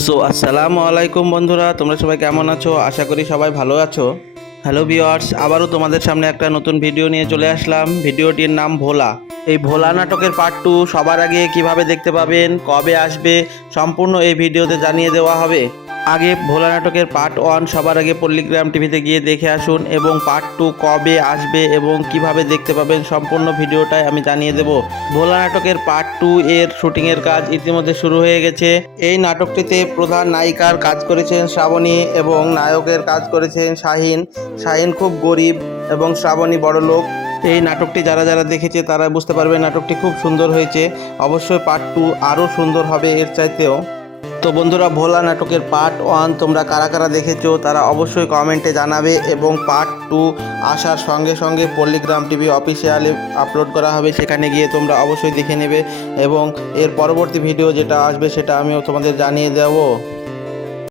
আসসালামু আলাইকুম বন্ধুরা, তোমরা সবাই কেমন আছো? আশা করি সবাই ভালো আছো। হ্যালো ভিউয়ার্স, আবারও তোমাদের সামনে একটা নতুন ভিডিও নিয়ে চলে আসলাম। ভিডিওটির নাম ভোলা। এই ভোলা নাটকের পার্ট 2 সবার আগে কিভাবে দেখতে পাবেন, কবে আসবে, সম্পূর্ণ এই ভিডিওতে জানিয়ে দেওয়া হবে। আগে ভোলা নাটকের পার্ট 1 সবার আগে পল্লীগ্রাম টিভিতে গিয়ে দেখে আসুন, এবং পার্ট 2 কবে আসবে এবং কিভাবে দেখতে পাবেন সম্পূর্ণ ভিডিওটাই আমি জানিয়ে দেব। ভোলা নাটকের পার্ট 2 এর শুটিংয়ের কাজ ইতিমধ্যে শুরু হয়ে গেছে। এই নাটকটিতে প্রধান নায়িকার কাজ করেছেন শ্রাবণী এবং নায়কের কাজ করেছেন শাহিন। শাহিন খুব গরিব এবং শ্রাবণী বড়লোক। এই নাটকটি যারা যারা দেখেছে তারা বুঝতে পারবে নাটকটি খুব সুন্দর হয়েছে। অবশ্যই পার্ট 2 আরও সুন্দর হবে এর চাইতেও। তো বন্ধুরা, ভোলা নাটকের পার্ট 1 তোমরা কারা কারা দেখেছো তারা অবশ্যই কমেন্টে জানাবে, এবং পার্ট 2 আসার সঙ্গে সঙ্গে পল্লীগ্রাম টিভি অফিসিয়ালে আপলোড করা হবে, সেখানে গিয়ে তোমরা অবশ্যই দেখে নেবে, এবং এর পরবর্তী ভিডিও যেটা আসবে সেটা আমিও তোমাদের জানিয়ে দেবো।